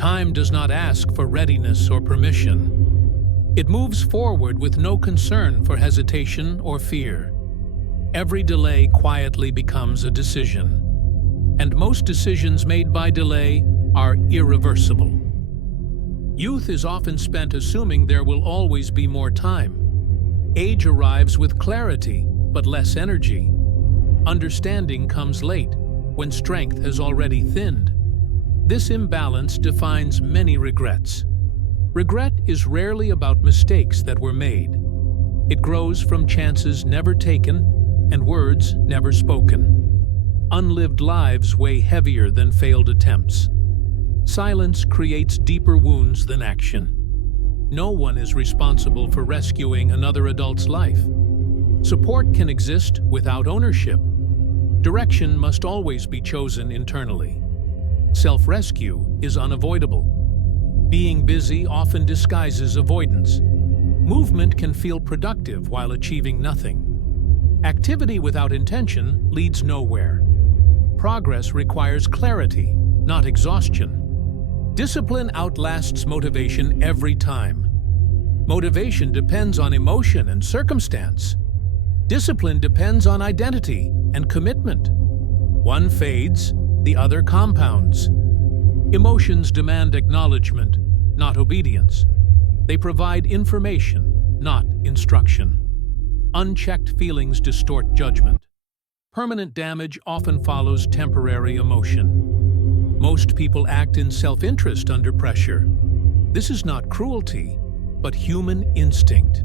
Time does not ask for readiness or permission. It moves forward with no concern for hesitation or fear. Every delay quietly becomes a decision, and most decisions made by delay are irreversible. Youth is often spent assuming there will always be more time. Age arrives with clarity, but less energy. Understanding comes late, when strength has already thinned. This imbalance defines many regrets. Regret is rarely about mistakes that were made. It grows from chances never taken and words never spoken. Unlived lives weigh heavier than failed attempts. Silence creates deeper wounds than action. No one is responsible for rescuing another adult's life. Support can exist without ownership. Direction must always be chosen internally. Self-rescue is unavoidable. Being busy often disguises avoidance. Movement can feel productive while achieving nothing. Activity without intention leads nowhere. Progress requires clarity, not exhaustion. Discipline outlasts motivation every time. Motivation depends on emotion and circumstance. Discipline depends on identity and commitment. One fades, the other compounds. Emotions demand acknowledgement, not obedience. They provide information, not instruction. Unchecked feelings distort judgment. Permanent damage often follows temporary emotion. Most people act in self-interest under pressure. This is not cruelty, but human instinct.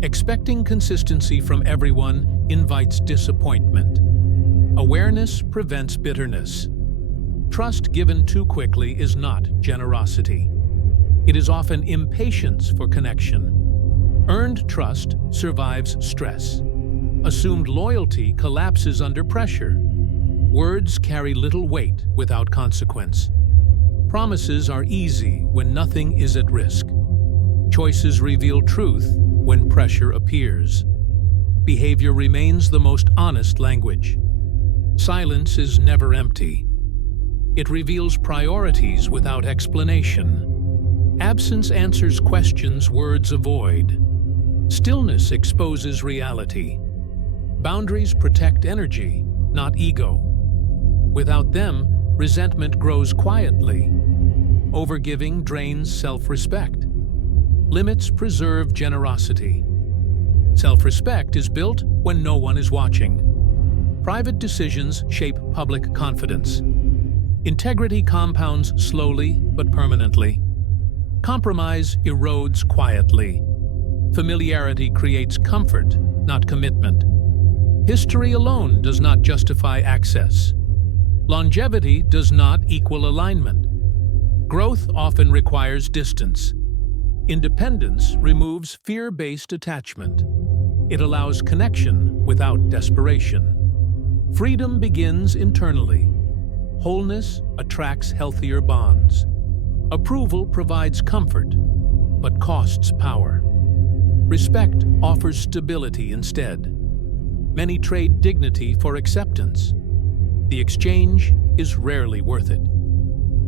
Expecting consistency from everyone invites disappointment. Awareness prevents bitterness. Trust given too quickly is not generosity. It is often impatience for connection. Earned trust survives stress. Assumed loyalty collapses under pressure. Words carry little weight without consequence. Promises are easy when nothing is at risk. Choices reveal truth when pressure appears. Behavior remains the most honest language. Silence is never empty. It reveals priorities without explanation. Absence answers questions words avoid. Stillness exposes reality. Boundaries protect energy, not ego. Without them, resentment grows quietly. Overgiving drains self-respect. Limits preserve generosity. Self-respect is built when no one is watching. Private decisions shape public confidence. Integrity compounds slowly but permanently. Compromise erodes quietly. Familiarity creates comfort, not commitment. History alone does not justify access. Longevity does not equal alignment. Growth often requires distance. Independence removes fear-based attachment. It allows connection without desperation. Freedom begins internally. Wholeness attracts healthier bonds. Approval provides comfort, but costs power. Respect offers stability instead. Many trade dignity for acceptance. The exchange is rarely worth it.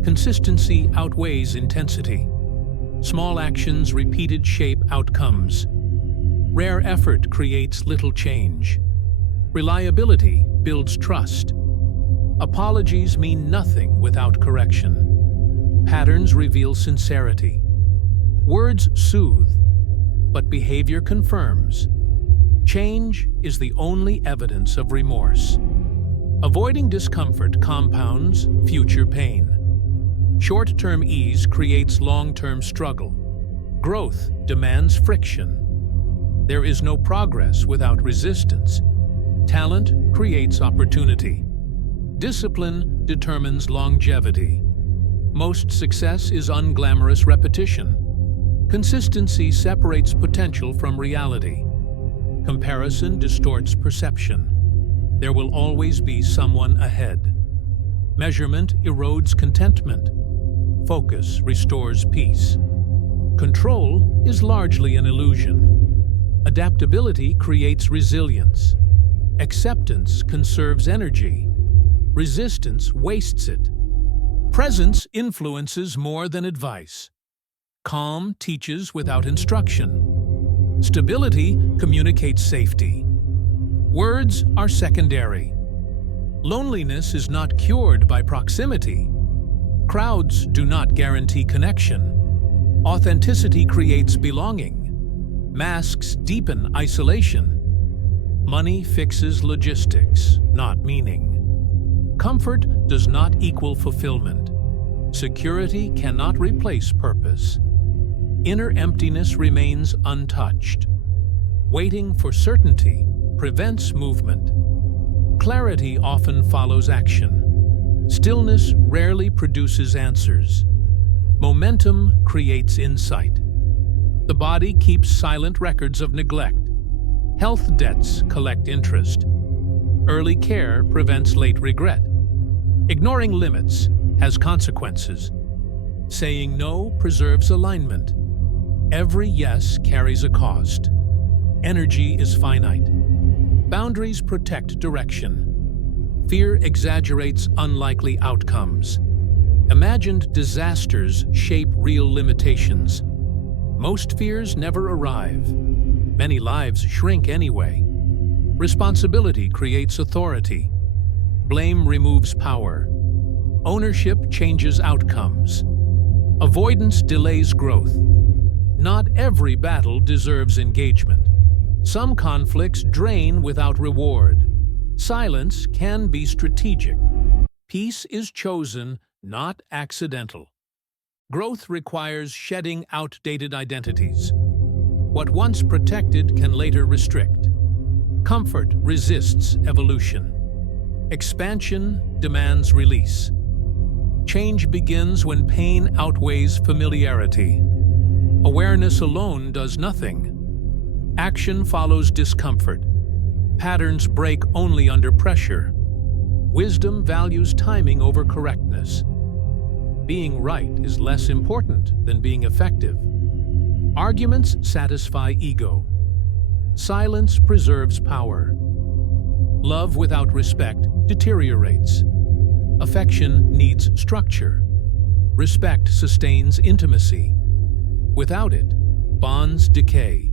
Consistency outweighs intensity. Small actions repeated shape outcomes. Rare effort creates little change. Reliability builds trust. Apologies mean nothing without correction. Patterns reveal sincerity. Words soothe, but behavior confirms. Change is the only evidence of remorse. Avoiding discomfort compounds future pain. Short-term ease creates long-term struggle. Growth demands friction. There is no progress without resistance. Talent creates opportunity. Discipline determines longevity. Most success is unglamorous repetition. Consistency separates potential from reality. Comparison distorts perception. There will always be someone ahead. Measurement erodes contentment. Focus restores peace. Control is largely an illusion. Adaptability creates resilience. Acceptance conserves energy. Resistance wastes it. Presence influences more than advice. Calm teaches without instruction. Stability communicates safety. Words are secondary. Loneliness is not cured by proximity. Crowds do not guarantee connection. Authenticity creates belonging. Masks deepen isolation. Money fixes logistics, not meaning. Comfort does not equal fulfillment. Security cannot replace purpose. Inner emptiness remains untouched. Waiting for certainty prevents movement. Clarity often follows action. Stillness rarely produces answers. Momentum creates insight. The body keeps silent records of neglect. Health debts collect interest. Early care prevents late regret. Ignoring limits has consequences. Saying no preserves alignment. Every yes carries a cost. Energy is finite. Boundaries protect direction. Fear exaggerates unlikely outcomes. Imagined disasters shape real limitations. Most fears never arrive. Many lives shrink anyway. Responsibility creates authority. Blame removes power. Ownership changes outcomes. Avoidance delays growth. Not every battle deserves engagement. Some conflicts drain without reward. Silence can be strategic. Peace is chosen, not accidental. Growth requires shedding outdated identities. What once protected can later restrict. Comfort resists evolution. Expansion demands release. Change begins when pain outweighs familiarity. Awareness alone does nothing. Action follows discomfort. Patterns break only under pressure. Wisdom values timing over correctness. Being right is less important than being effective. Arguments satisfy ego. Silence preserves power. Love without respect deteriorates. Affection needs structure. Respect sustains intimacy. Without it, bonds decay.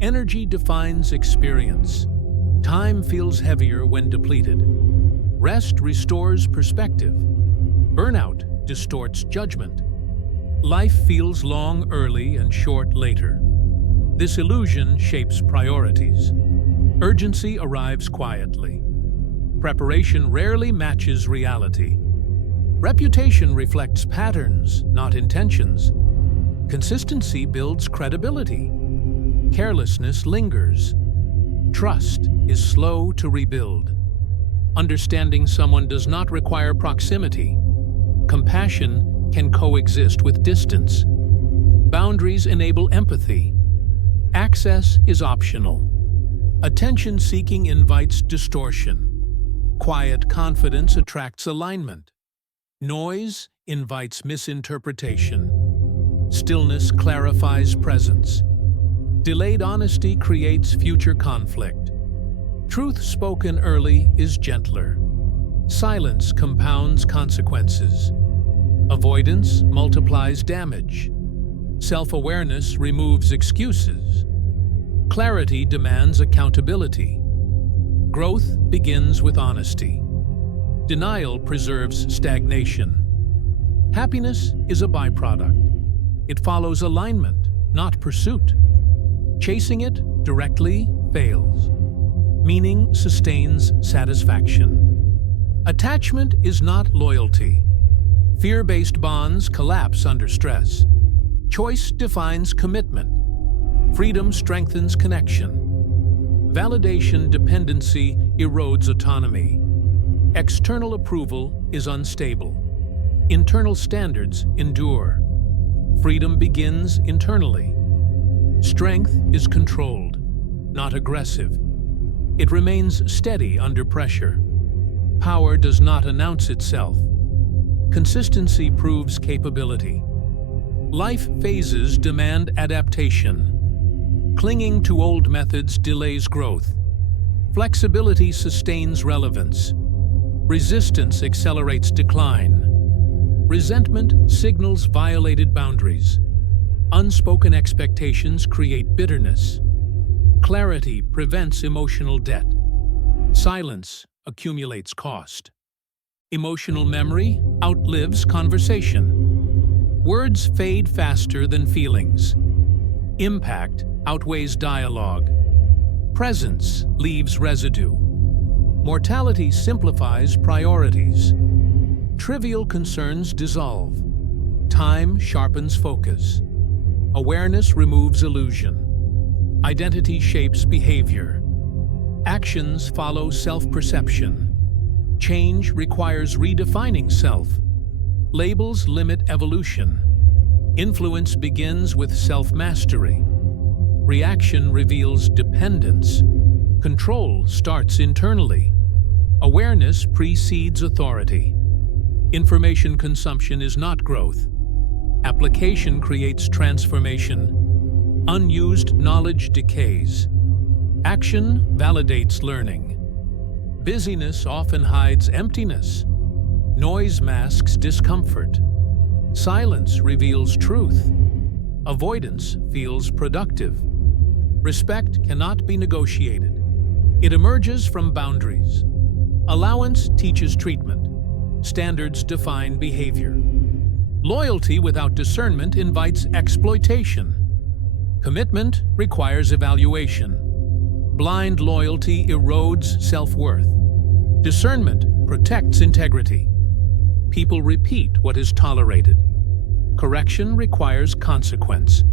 Energy defines experience. Time feels heavier when depleted. Rest restores perspective. Burnout distorts judgment. Life feels long early and short later. This illusion shapes priorities. Urgency arrives quietly. Preparation rarely matches reality. Reputation reflects patterns, not intentions. Consistency builds credibility. Carelessness lingers. Trust is slow to rebuild. Understanding someone does not require proximity. Compassion can coexist with distance. Boundaries enable empathy. Access is optional. Attention-seeking invites distortion. Quiet confidence attracts alignment. Noise invites misinterpretation. Stillness clarifies presence. Delayed honesty creates future conflict. Truth spoken early is gentler. Silence compounds consequences. Avoidance multiplies damage. Self-awareness removes excuses. Clarity demands accountability. Growth begins with honesty. Denial preserves stagnation. Happiness is a byproduct. It follows alignment, not pursuit. Chasing it directly fails. Meaning sustains satisfaction. Attachment is not loyalty. Fear-based bonds collapse under stress. Choice defines commitment. Freedom strengthens connection. Validation dependency erodes autonomy. External approval is unstable. Internal standards endure. Freedom begins internally. Strength is controlled, not aggressive. It remains steady under pressure. Power does not announce itself. Consistency proves capability. Life phases demand adaptation. Clinging to old methods delays growth. Flexibility sustains relevance. Resistance accelerates decline. Resentment signals violated boundaries. Unspoken expectations create bitterness. Clarity prevents emotional debt. Silence accumulates cost. Emotional memory outlives conversation. Words fade faster than feelings. Impact outweighs dialogue. Presence leaves residue. Mortality simplifies priorities. Trivial concerns dissolve. Time sharpens focus. Awareness removes illusion. Identity shapes behavior. Actions follow self-perception. Change requires redefining self. Labels limit evolution. Influence begins with self-mastery. Reaction reveals dependence. Control starts internally. Awareness precedes authority. Information consumption is not growth. Application creates transformation. Unused knowledge decays. Action validates learning. Busyness often hides emptiness. Noise masks discomfort. Silence reveals truth. Avoidance feels productive. Respect cannot be negotiated. It emerges from boundaries. Allowance teaches treatment. Standards define behavior. Loyalty without discernment invites exploitation. Commitment requires evaluation. Blind loyalty erodes self-worth. Discernment protects integrity. People repeat what is tolerated. Correction requires consequence.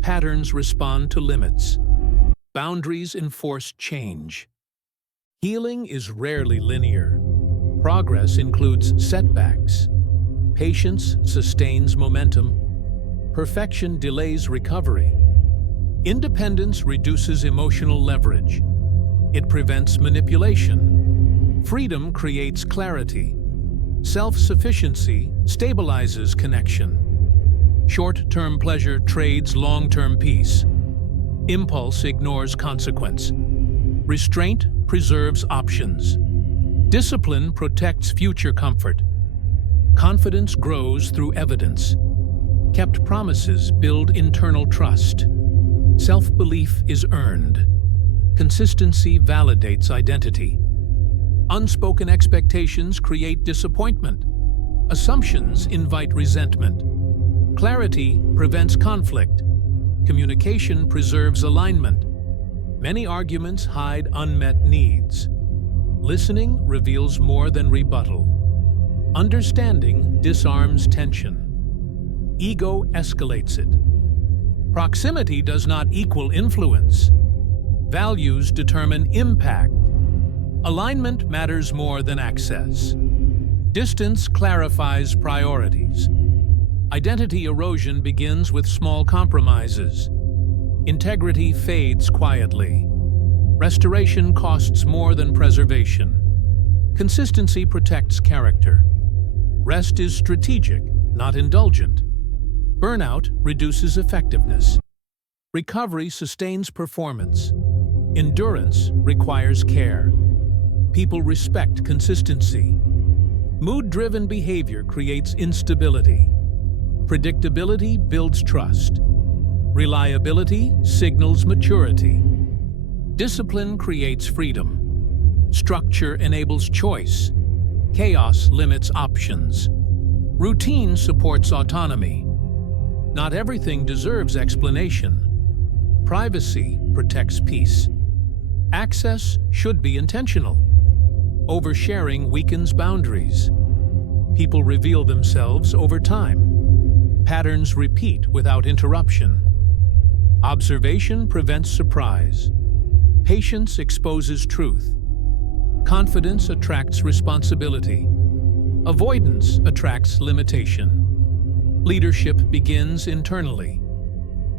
Patterns respond to limits. Boundaries enforce change. Healing is rarely linear. Progress includes setbacks. Patience sustains momentum. Perfection delays recovery. Independence reduces emotional leverage. It prevents manipulation. Freedom creates clarity. Self-sufficiency stabilizes connection. Short-term pleasure trades long-term peace. Impulse ignores consequence. Restraint preserves options. Discipline protects future comfort. Confidence grows through evidence. Kept promises build internal trust. Self-belief is earned. Consistency validates identity. Unspoken expectations create disappointment. Assumptions invite resentment. Clarity prevents conflict. Communication preserves alignment. Many arguments hide unmet needs. Listening reveals more than rebuttal. Understanding disarms tension. Ego escalates it. Proximity does not equal influence. Values determine impact. Alignment matters more than access. Distance clarifies priorities. Identity erosion begins with small compromises. Integrity fades quietly. Restoration costs more than preservation. Consistency protects character. Rest is strategic, not indulgent. Burnout reduces effectiveness. Recovery sustains performance. Endurance requires care. People respect consistency. Mood-driven behavior creates instability. Predictability builds trust. Reliability signals maturity. Discipline creates freedom. Structure enables choice. Chaos limits options. Routine supports autonomy. Not everything deserves explanation. Privacy protects peace. Access should be intentional. Oversharing weakens boundaries. People reveal themselves over time. Patterns repeat without interruption. Observation prevents surprise. Patience exposes truth. Confidence attracts responsibility. Avoidance attracts limitation. Leadership begins internally.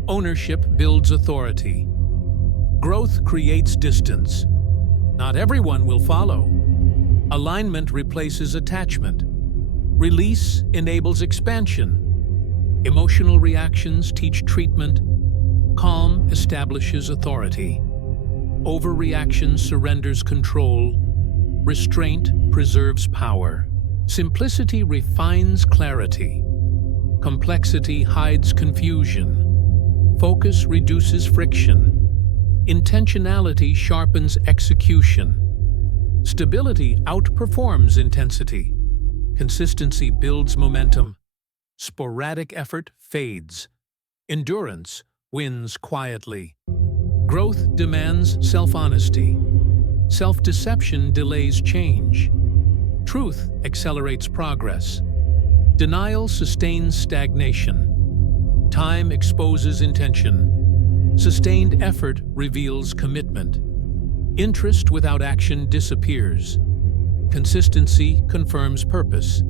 Ownership builds authority. Growth creates distance. Not everyone will follow. Alignment replaces attachment. Release enables expansion. Emotional reactions teach treatment. Calm establishes authority. Overreaction surrenders control. Restraint preserves power. Simplicity refines clarity. Complexity hides confusion. Focus reduces friction. Intentionality sharpens execution. Stability outperforms intensity. Consistency builds momentum. Sporadic effort fades. Endurance wins quietly. Growth demands self-honesty. Self-deception delays change. Truth accelerates progress. Denial sustains stagnation. Time exposes intention. Sustained effort reveals commitment. Interest without action disappears. Consistency confirms purpose.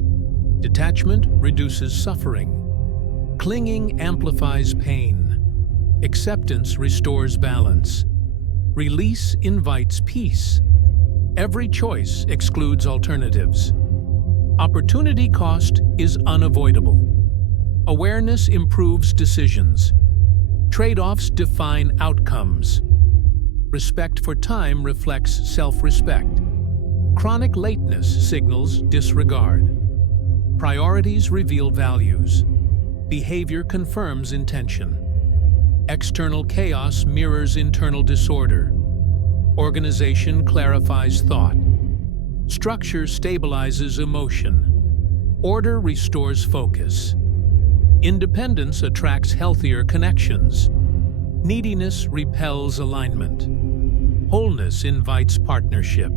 Detachment reduces suffering. Clinging amplifies pain. Acceptance restores balance. Release invites peace. Every choice excludes alternatives. Opportunity cost is unavoidable. Awareness improves decisions. Trade-offs define outcomes. Respect for time reflects self-respect. Chronic lateness signals disregard. Priorities reveal values. Behavior confirms intention. External chaos mirrors internal disorder. Organization clarifies thought. Structure stabilizes emotion. Order restores focus. Independence attracts healthier connections. Neediness repels alignment. Wholeness invites partnership.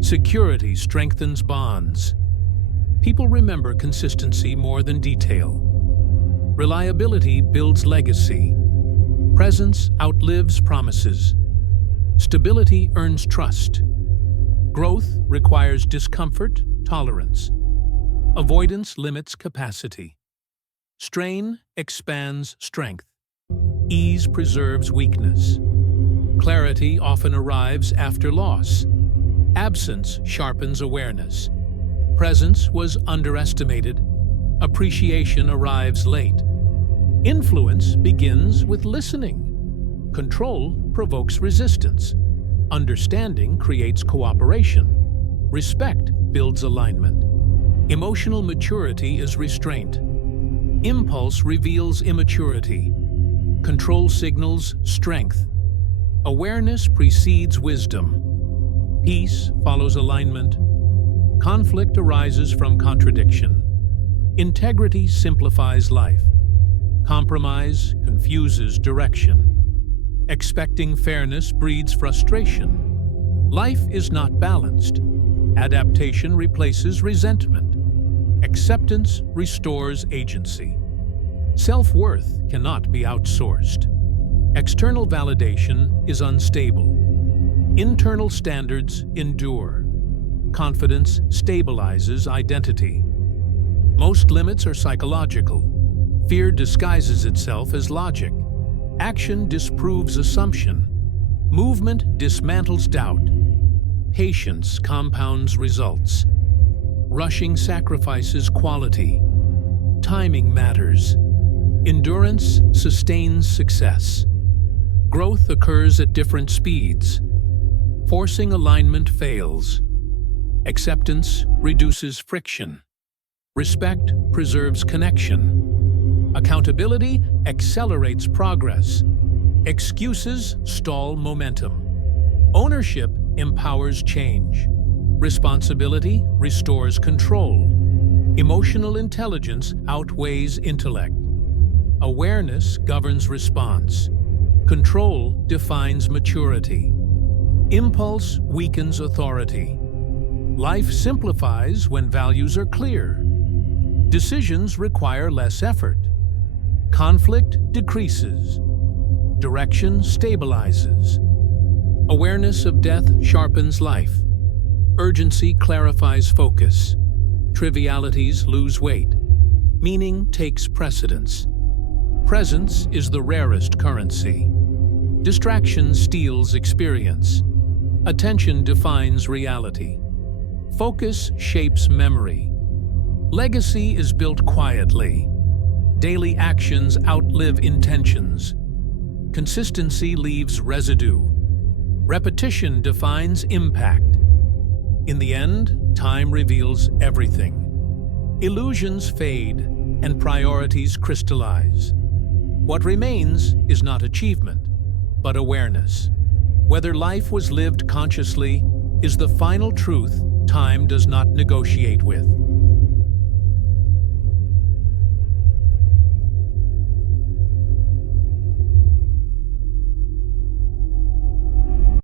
Security strengthens bonds. People remember consistency more than detail. Reliability builds legacy. Presence outlives promises. Stability earns trust. Growth requires discomfort, tolerance. Avoidance limits capacity. Strain expands strength. Ease preserves weakness. Clarity often arrives after loss. Absence sharpens awareness. Presence was underestimated. Appreciation arrives late. Influence begins with listening. Control provokes resistance. Understanding creates cooperation. Respect builds alignment. Emotional maturity is restraint. Impulse reveals immaturity. Control signals strength. Awareness precedes wisdom. Peace follows alignment. Conflict arises from contradiction. Integrity simplifies life. Compromise confuses direction. Expecting fairness breeds frustration. Life is not balanced. Adaptation replaces resentment. Acceptance restores agency. Self-worth cannot be outsourced. External validation is unstable. Internal standards endure. Confidence stabilizes identity. Most limits are psychological. Fear disguises itself as logic. Action disproves assumption. Movement dismantles doubt. Patience compounds results. Rushing sacrifices quality. Timing matters. Endurance sustains success. Growth occurs at different speeds. Forcing alignment fails. Acceptance reduces friction. Respect preserves connection. Accountability accelerates progress. Excuses stall momentum. Ownership empowers change. Responsibility restores control. Emotional intelligence outweighs intellect. Awareness governs response. Control defines maturity. Impulse weakens authority. Life simplifies when values are clear. Decisions require less effort. Conflict decreases. Direction stabilizes. Awareness of death sharpens life. Urgency clarifies focus. Trivialities lose weight. Meaning takes precedence. Presence is the rarest currency. Distraction steals experience. Attention defines reality. Focus shapes memory. Legacy is built quietly. Daily actions outlive intentions. Consistency leaves residue. Repetition defines impact. In the end, time reveals everything. Illusions fade and priorities crystallize. What remains is not achievement, but awareness. Whether life was lived consciously is the final truth time does not negotiate with.